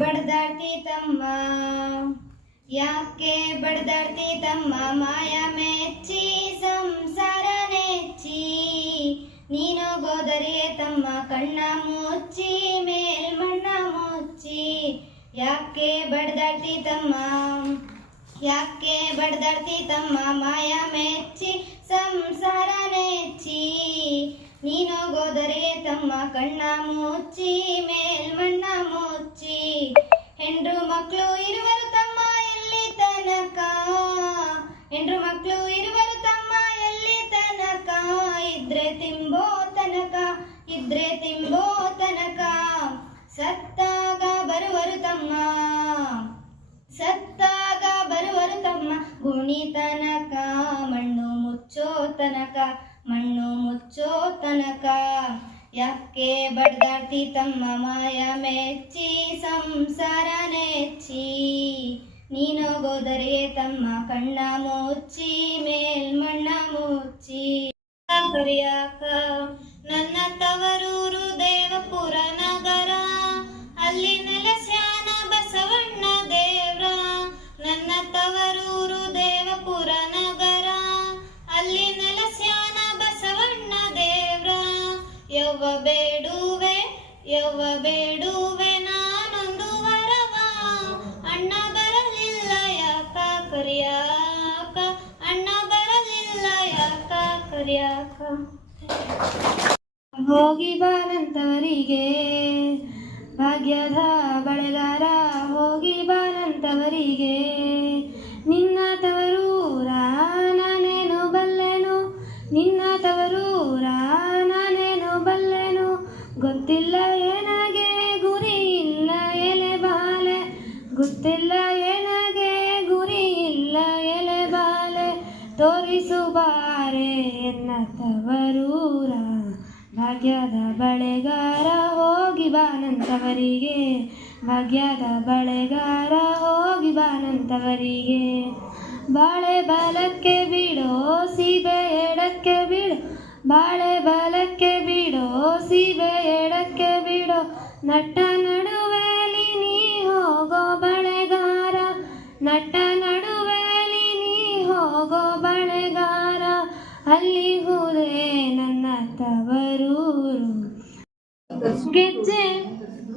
ಬಡ್ದಾಡ್ತಿ ತಮ್ಮ ಯಾಕೆ ಬಡ್ದಾಡ್ತಿ ತಮ್ಮ ಮಾಯ ಮೆಚ್ಚಿ ಸಂಸಾರ ನೆಚ್ಚಿ ನೀನು ಗೋದರಿಯೇ ತಮ್ಮ ಕಣ್ಣ ಮುಚ್ಚಿ ಮೇಲ್ಮಣ್ಣ ಮುಚ್ಚಿ ಯಾಕೆ ಬಡ್ದಾಡ್ತಿ ತಮ್ಮ ಯಾಕೆ ಬಡ್ದಾಡ್ತಿ ತಮ್ಮ ಮಾಯ ಮೆಚ್ಚಿ ಸಂಸಾರ ನೆಚ್ಚಿ ನೀನು ಗೋದರಿಯೇ ತಮ್ಮ ಕಣ್ಣ ಮುಚ್ಚಿ ಮೇಲ್ಮಣ್ಣ ಮುಚ್ಚಿ ಹೆಂಡ್ರು ಮಕ್ಕಳು ಇರುವರು ತಮ್ಮ ಎಲ್ಲಿ ತನಕ ಹೆಂಡ್ರು ಮಕ್ಕಳು ಇರುವರು ತಮ್ಮ ಎಲ್ಲಿ ತನಕ ಇದ್ರೆ ತಿಂಬೋ ತನಕ ಇದ್ರೆ ತಿಂಬೋ ತನಕ ಸತ್ತಾಗ ಬರುವರು ತಮ್ಮ ಸತ್ತಾಗ ಬರುವರು ತಮ್ಮ ಗುಣಿ ತನಕ ಮಣ್ಣು ಮುಚ್ಚೋ ತನಕ ಮಣ್ಣು ಮುಚ್ಚೋ ತನಕ ಯಾಕೆ ಬಡ್ದಾಡ್ತಿ ತಮ್ಮ ಮಾಯ ಮೆಚ್ಚಿ ಸಂಸಾರ ನೆಚ್ಚಿ? ನೀನೋಗೋದರೆ ತಮ್ಮ ಕಣ್ಣ ಮುಚ್ಚಿ ಮೇಲ್ಮಣ್ಣ ಮುಚ್ಚಿ. ಕರಿಯಾಕ ಬಾರಂತವರಿಗೆ ನಿನ್ನ ತವರೂರ ನಾನೇನು ಬಲ್ಲೆನು? ನಿನ್ನ ತವರೂರ ನಾನೇನು ಬಲ್ಲೆನು? ಗೊತ್ತಿಲ್ಲ ಏನಾಗೆ, ಗುರಿ ಇಲ್ಲ ಎಲೆ ಬಾಲೆ. ಗೊತ್ತಿಲ್ಲ ಏನಾಗೆ, ಗುರಿ ಇಲ್ಲ ಎಲೆ ಬಾಲೆ. ತೋರಿಸು ಬಾರೆ ಎನ್ನ ತವರೂರ ಭಾಗ್ಯದ ಬಳೆಗಾರ ಹೋಗಿ ಬಾನಂತವರಿಗೆ ಭಾಗ್ಯದ ಬಳೆಗಾರ ಹೋಗಿ ಬಾನಂತವರಿಗೆ. ಬಾಳೆ ಬಾಲಕ್ಕೆ ಬಿಡೋ ಸೀಬೆ ಎಡಕ್ಕೆ ಬಿಡು ಬಾಳೆ ಬಾಲಕ್ಕೆ ಬಿಡೋ ಸೀಬೆ ಎಡಕ್ಕೆ ಬಿಡೋ ನಟ್ಟ ನಡುವೆಲಿ ನೀ ಹೋಗೋ ಬಳೆಗಾರ, ನಟ್ಟ ನಡುವೆಲಿ ನೀ ಹೋಗೋ ಬಳೆಗಾರ. ಅಲ್ಲಿ ಹೋದೆ ನನ್ನ ತವರೂರು ಗೆಜ್ಜೆ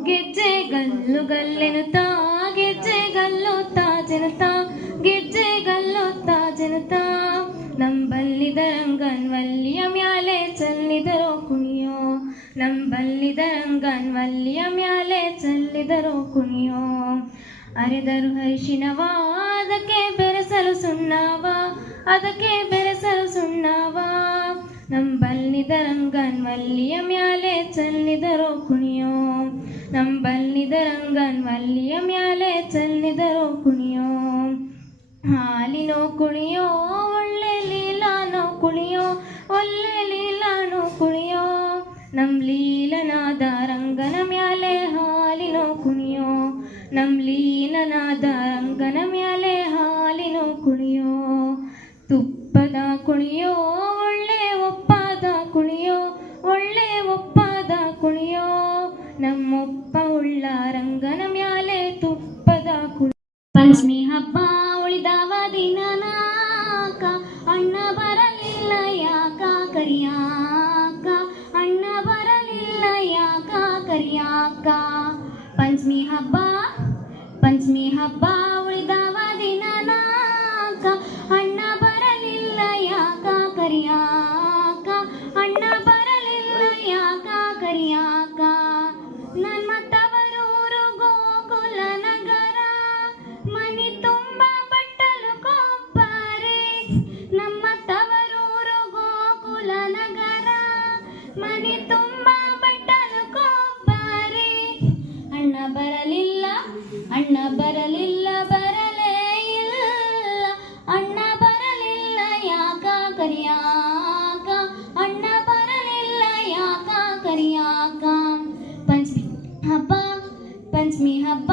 ಗೆಜ್ಜೆ ಗಲ್ಲು ಗಲ್ಲೆನುತ್ತಾ, ಗೆಜ್ಜೆ ಗಲ್ಲುತ್ತಾ ಜನತಾ, ಗೆಜ್ಜೆ ಗಲ್ಲುತ್ತಾ ಜನತಾ. ನಂಬಲ್ಲಿದ ರಂಗನ್ವಲ್ಲಿಯ ಮ್ಯಾಲೆ ಚಲ್ಲಿದರೋ ಕುಣಿಯೋ, ನಂಬಲ್ಲಿದ ರಂಗನ್ವಲ್ಲಿಯ ಮ್ಯಾಲೆ ಚಲ್ಲಿದರೋ ಕುಣಿಯೋ. ಅರೆದರು ಹರಿಶಿನವ, ಅದಕ್ಕೆ ಬೆರೆಸಲು ಸುಣ್ಣವ, ಅದಕ್ಕೆ ಬೆರೆಸಲು ಸುಣ್ಣವ. ನಂಬಲ್ಲಿದ ರಂಗನ್ ವಲ್ಲಿಯ ಮ್ಯಾಲೆ ಚಲ್ಲಿದರೋ ಕುಣಿಯೋ. ನಂಬಲ್ಲಿದ ರಂಗನ್ ಮಲ್ಲಿಯ ಮ್ಯಾಲೆ ಚೆಲ್ಲಿದರೋ ಕುಣಿಯೋ. ಹಾಲಿನೋ ಕುಣಿಯೋ, ಒಳ್ಳೆ ಲೀಲಾನೋ ಕುಣಿಯೋ, ಒಳ್ಳೆ ಲೀಲಾನೋ ಕುಣಿಯೋ. ನಮ್ ಲೀಲನಾದ ರಂಗನ ಮ್ಯಾಲೆ ಹಾಲಿನೋ ಕುಣಿಯೋ. ನಮ್ ಲೀಲನಾದ ರಂಗನ ಮ್ಯಾಲೆ ಹಾಲಿನೋ ಕುಣಿಯೋ. ತುಪ್ಪದ ಕುಣಿಯೋ ಅಣ್ಣ ಬರಲಿಲ್ಲ, ಬರಲೇ ಇಲ್ಲ. ಅಣ್ಣ ಬರಲಿಲ್ಲ, ಯಾಕ ಕರಿಯಾಕ? ಅಣ್ಣ ಬರಲಿಲ್ಲ, ಯಾಕ ಕರಿಯಾಕ? ಪಂಚಮಿ ಹಬ್ಬ ಪಂಚಮಿ ಹಬ್ಬ.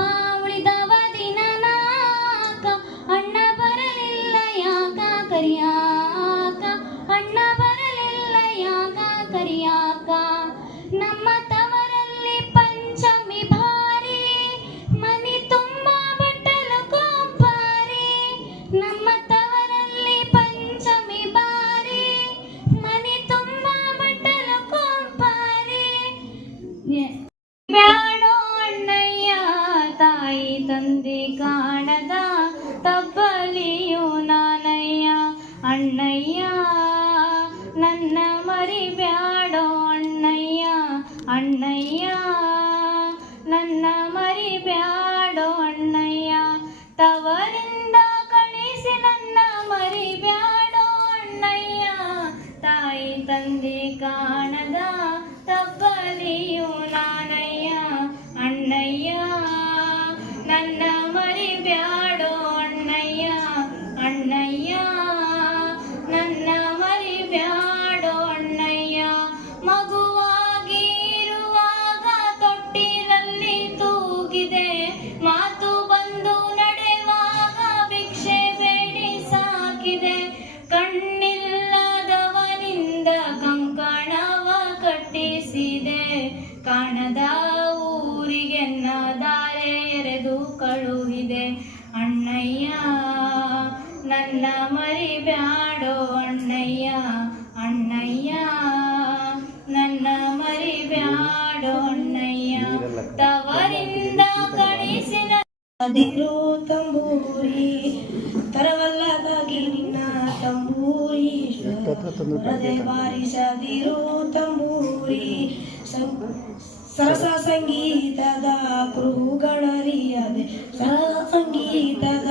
அன்னையா ಮರಿಬ್ಯಾಡೋ ಅಣ್ಣಯ್ಯ. ಅಣ್ಣಯ್ಯ ನನ್ನ ಮರಿಬ್ಯಾಡೋ ಅಣ್ಣಯ್ಯ ತವರಿಂದ ಕಳಿಸಿನ ಅದಿರು ತಂಬೂರಿ, ತರವಲ್ಲದಾಗಿ ನಿನ್ನ ತಂಬೂರಿ. ಬಾರಿಸದಿರು ತಂಬೂರಿ ಸರಸ ಸಂಗೀತದ ಕ್ರೂಗಳರಿಯದೆ ಸರಸ ಸಂಗೀತದ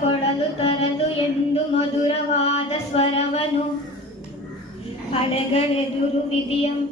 ಕೊಡಲು ತರಲು ಎಂದು ಮಧುರವಾದ ಸ್ವರವನು. ಅಲೆಗಳೆದುರು ವಿಧಿಯಂ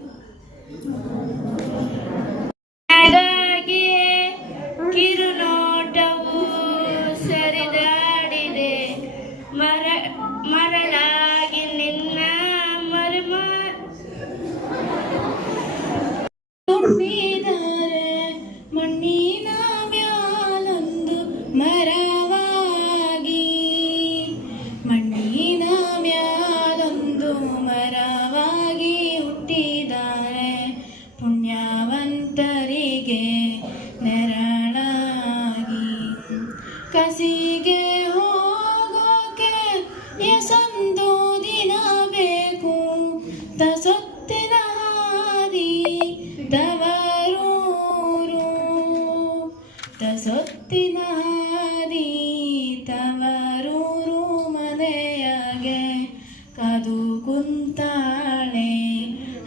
ಕುಂತಾಳೆ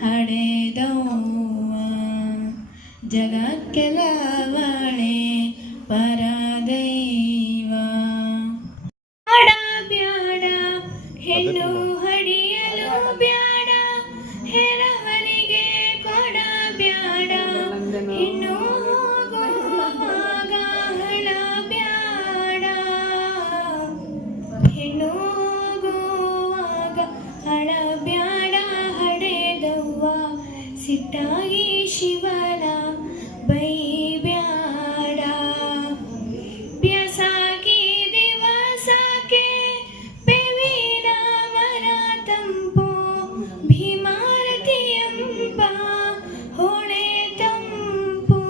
ಹಡೆದವ್ವ. ಜಗಕ್ಕೆಲವಳೆ ಪರ विटाई शिवाला बै ब्याडा प्यासाके देवासाके पेवीना मरातंपो भीमारतियंपा होणे तंपो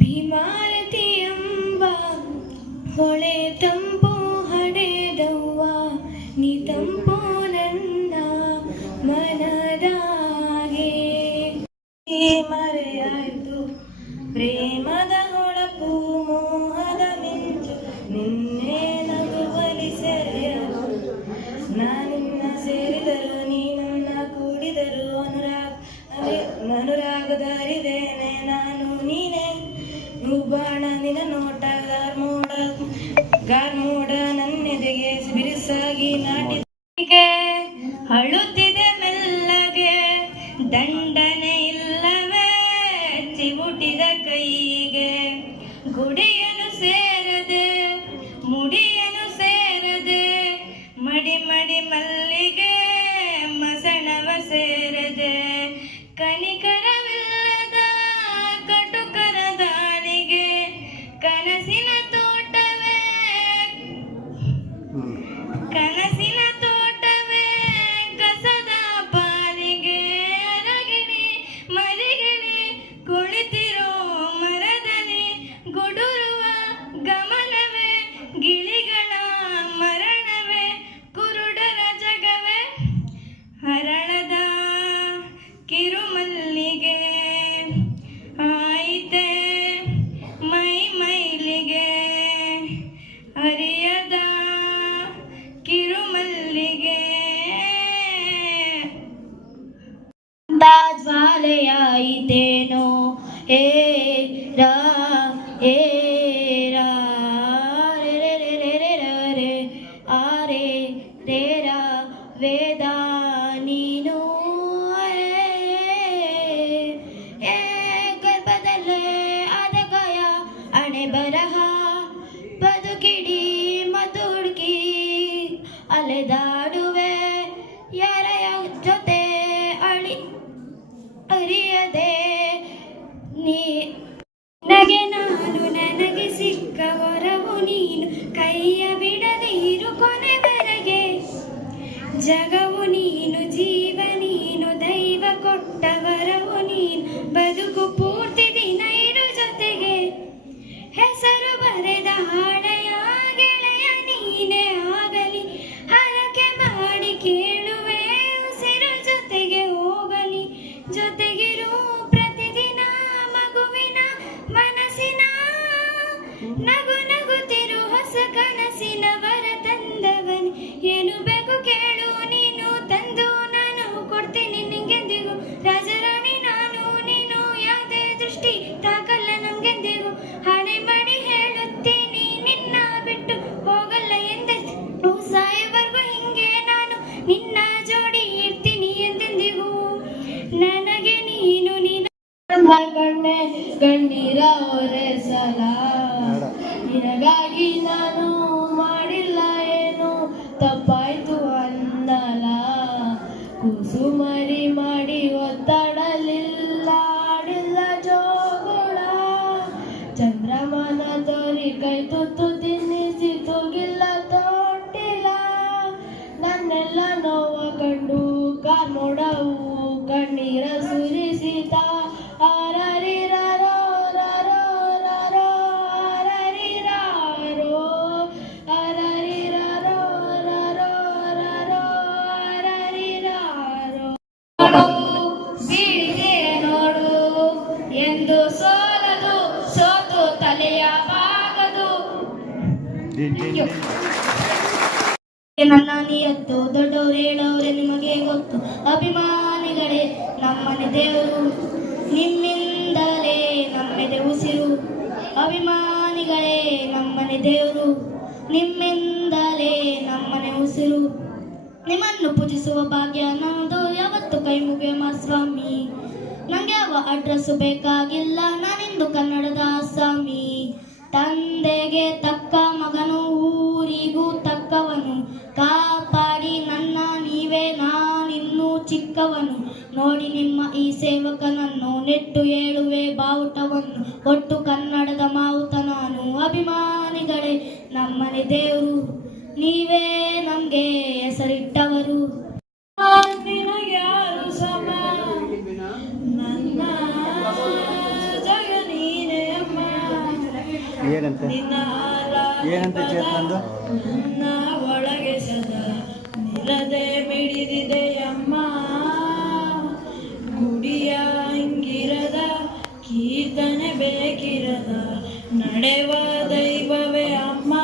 भीमारतियंपा होणे तंपो ಧ್ರುವಣ ನಿನ ನೋಟ ಗಾರ್ಮೋಡ ಗಾರ್ಮೋ वेदा ಜಗವು ನೀನು, ಜೀವ ನೀನು, ದೈವ ಕೊಟ್ಟವರವು ನೀನು. ಬದುಕು ಪೂರ್ತಿ ದಿನ ಇರು ಜೊತೆಗೆ. ಹೆಸರು ಬರೆದ ಹಾಡೆಯ ಗೆಳೆಯ ನೀನೇ ಆಗಲಿ. ಹರಕೆ ಮಾಡಿ ಕೇಳುವೆ ಉಸಿರು ಜೊತೆಗೆ ಹೋಗಲಿ. ಜೊತೆಗಿರು ಪ್ರತಿದಿನ ಮಗುವಿನ ಮನಸ್ಸಿನ ನಗು ಕಣ್ಣೀರ ಒರೆಸಲ ನಿನಗಾಗಿ ನಾನು ಮಾಡಿಲ್ಲ ಏನು? ತಪ್ಪಾಯ್ತು ಅನ್ನಲ ಕುಸುಮರಿ ಮಾಡಿ ಒತ್ತಡಲಿಲ್ಲ. ಆಡಿಲ್ಲ ಜೋಗುಳ. ಚಂದ್ರಮನ ತೋರಿ ಕೈ ತುತ್ತು ತಿನ್ನಿಸಿ ತೂಗಿಲ್ಲ ತೋಟಿಲ್ಲ ನನ್ನೆಲ್ಲ ನೋವ ಕಂಡು ಕಾರ್ಮೋಡವು ಕಣ್ಣೀರ ಸುರಿಸಿದ. ನನ್ನ ನಿಯತ್ತು ದೊಡ್ಡವ್ರು ಹೇಳೋರೆ ನಿಮಗೆ ಗೊತ್ತು. ಅಭಿಮಾನಿಗಳೇ, ನಮ್ಮನೆ ದೇವರು ನಿಮ್ಮಿಂದಲೇ ನಮ್ಮೆದೆ ಉಸಿರು. ಅಭಿಮಾನಿಗಳೇ, ನಮ್ಮನೆ ದೇವರು ನಿಮ್ಮಿಂದಲೇ ನಮ್ಮನೆ ಉಸಿರು. ನಿಮ್ಮನ್ನು ಪೂಜಿಸುವ ಭಾಗ್ಯ ನಮ್ಮದು ಯಾವತ್ತು ಕೈ ಮುಗಿಯಮ್ಮ ಸ್ವಾಮಿ. ನಂಗೆ ಯಾವ ಅಡ್ರೆಸ್ಸು ಬೇಕಾಗಿಲ್ಲ. ನಾನಿಂದು ಕನ್ನಡದ ಸ್ವಾಮಿ. ತಂದೆಗೆ ತಕ್ಕ ಮಗನು, ಊರಿಗೂ ತಕ್ಕವನು. ಕಾಪಾಡಿ ನನ್ನ, ನೀವೇ ನಾನಿನ್ನೂ ಚಿಕ್ಕವನು. ನೋಡಿ ನಿಮ್ಮ ಈ ಸೇವಕನನ್ನು ನೆಟ್ಟು ಏಳುವೆ ಬಾವುಟವನ್ನು. ಒಟ್ಟು ಕನ್ನಡದ ಮಾವುತ ನಾನು. ಅಭಿಮಾನಿಗಳೇ, ನಮ್ಮನೆ ದೇವರು, ನೀವೇ ನಮಗೆ ಹೆಸರಿಟ್ಟವರು. ಯಾರು ಏನಂತೆ? ಏನಂತೆ ಚೇತನಂದು ಒಳಗೆ ಸದಾ ಮಿಡಿದಿದೆ ಅಮ್ಮ. ಗುಡಿಯ ಹಂಗಿರದ ಕೀರ್ತನೆ ಬೇಕಿರದ ನಡೆವ ದೈವವೇ ಅಮ್ಮ.